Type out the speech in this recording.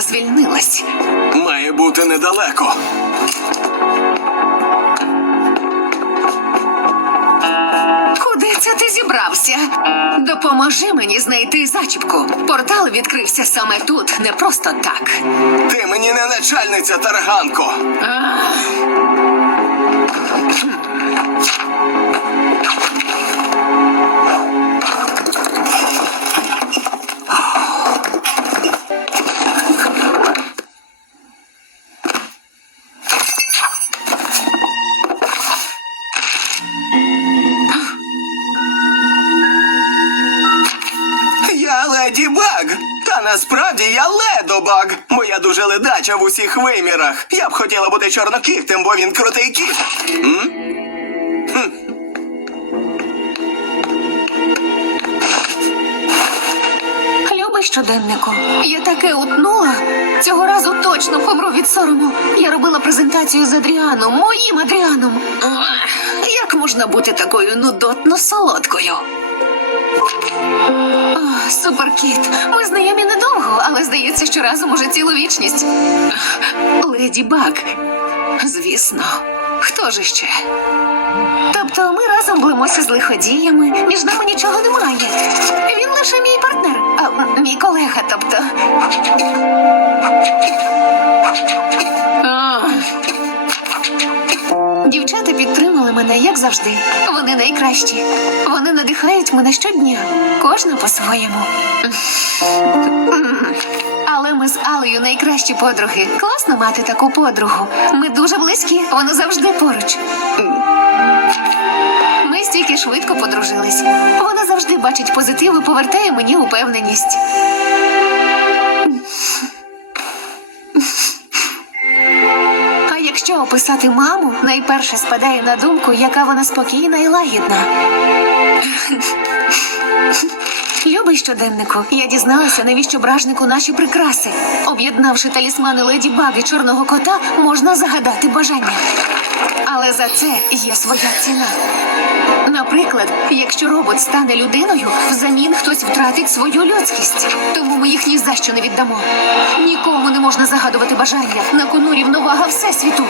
звільнилась. Має бути недалеко. Куди це ти зібрався? Допоможи мені знайти зачіпку. Портал відкрився саме тут, не просто так. Ти мені не начальниця, тарганко. Я леді Баг. Та насправді я ледобаг, бо я дуже ледача в усіх вимірах. Я б хотіла бути чорнокіхтем, бо він крутий кіт. М? Любий щоденнику, я таке утнула. Цього разу точно помру від сорому. Я робила презентацію з Адріаном, моїм Адріаном. Ах, Як можна бути такою нудотно солодкою? Суперкіт, ми знайомі недовго, але здається, що разом уже цілу вічність. Леді Баг. Звісно, хто ж іще? Тобто ми разом блимося з лиходіями, між нами нічого немає. Він лише мій партнер, а мій колега, тобто. Дівчата підтримали мене, як завжди. Вони найкращі. Вони надихають мене щодня, кожна по-своєму. Але ми з Алею найкращі подруги. Класно мати таку подругу. Ми дуже близькі, вона завжди поруч. Ми стільки швидко подружились. Вона завжди бачить позитив і повертає мені упевненість. Описати маму, найперше спадає на думку, яка вона спокійна і лагідна. Любий щоденнику, я дізналася, навіщо бражнику наші прикраси. Об'єднавши талісмани леді Баг і чорного кота, можна загадати бажання. Але за це є своя ціна. Наприклад, якщо робот стане людиною, взамін хтось втратить свою людськість. Тому ми їх ні за що не віддамо. Нікому не можна загадувати бажання. На кону рівновага всесвіту.